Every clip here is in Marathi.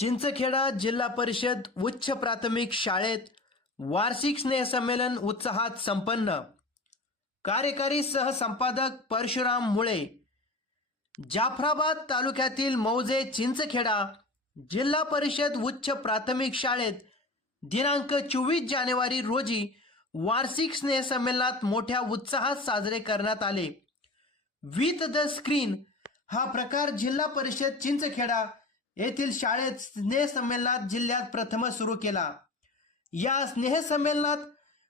चिंचखेडा जिल्हा परिषद उच्च प्राथमिक शाळेत वार्षिक स्नेहसंमेलन उत्साहात संपन्न। कार्यकारी सहसंपादक परशुराम मुळे। जाफराबाद तालुक्यातील मौजे चिंचखेडा जिल्हा परिषद उच्च प्राथमिक शाळेत दिनांक 24 जानेवारी रोजी वार्षिक स्नेहसंमेलनात मोठ्या उत्साहात साजरे करण्यात आले। विथ द स्क्रीन हा प्रकार जिल्हा परिषद चिंचखेडा येथील शाळेत स्नेहसंमेलनात जिल्ह्यात प्रथम सुरू केला। या स्नेहसंमेलनात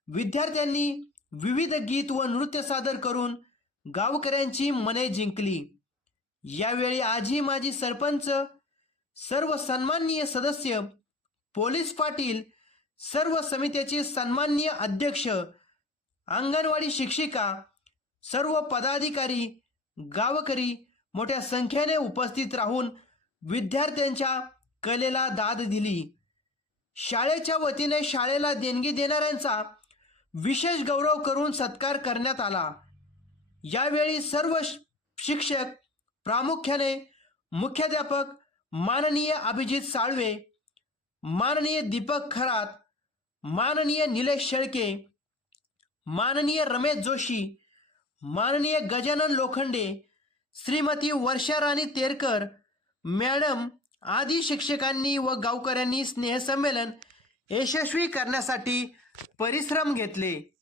विद्यार्थ्यांनी विविध गीत व नृत्य सादर करून गावकऱ्यांची मने जिंकली। यावेळी आजी माजी सरपंच, सर्व सन्माननीय सदस्य, पोलीस पाटील, सर्व समितीचे सन्माननीय अध्यक्ष, अंगणवाडी शिक्षिका, सर्व पदाधिकारी, गावकरी मोठ्या संख्येने उपस्थित राहून विद्यार्थ्यांच्या कलेला दाद दिली। शाळेच्या वतीने शाळेला देणगी देणाऱ्यांचा विशेष गौरव करून सत्कार करण्यात आला। यावेळी सर्व शिक्षक, प्रामुख्याने मुख्याध्यापक माननीय अभिजित साळवे, माननीय दीपक खरात, माननीय निलेश शेळके, माननीय रमेश जोशी, माननीय गजानन लोखंडे, श्रीमती वर्षा राणी तेरकर मॅडम आदी शिक्षकांनी व गावकऱ्यांनी स्नेहसंमेलन यशस्वी करण्यासाठी परिश्रम घेतले।